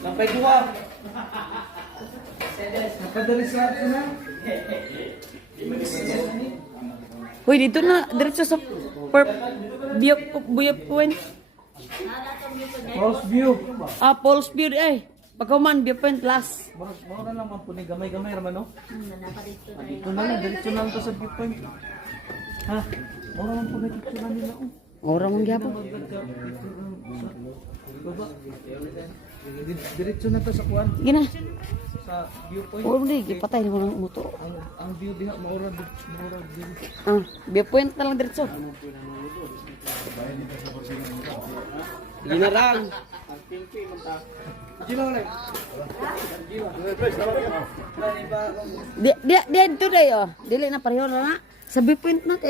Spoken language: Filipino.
Sampai dua. Napadali sa akin na. Uy, dito na. Diretso sa Buya Point. False view. Ah, Paul's View eh. Pagkaman, Buya Point Plus. Mura lang man po ni gamay-gamay raman no. Dito na lang, diretso na lang to sa viewpoint. Ha? Mura man po na dito na nila. Orang mong gyapon. Baba. Diretso na to sa kuan, Gina. sa viewpoint. Uy, hindi. Gipatay mo ng motor. Ang view diha maura din. Ah, Buya Point na lang diretso. Ginarang. Dia dito dayo. Dili na pareho na na. Sa Buya Point na kay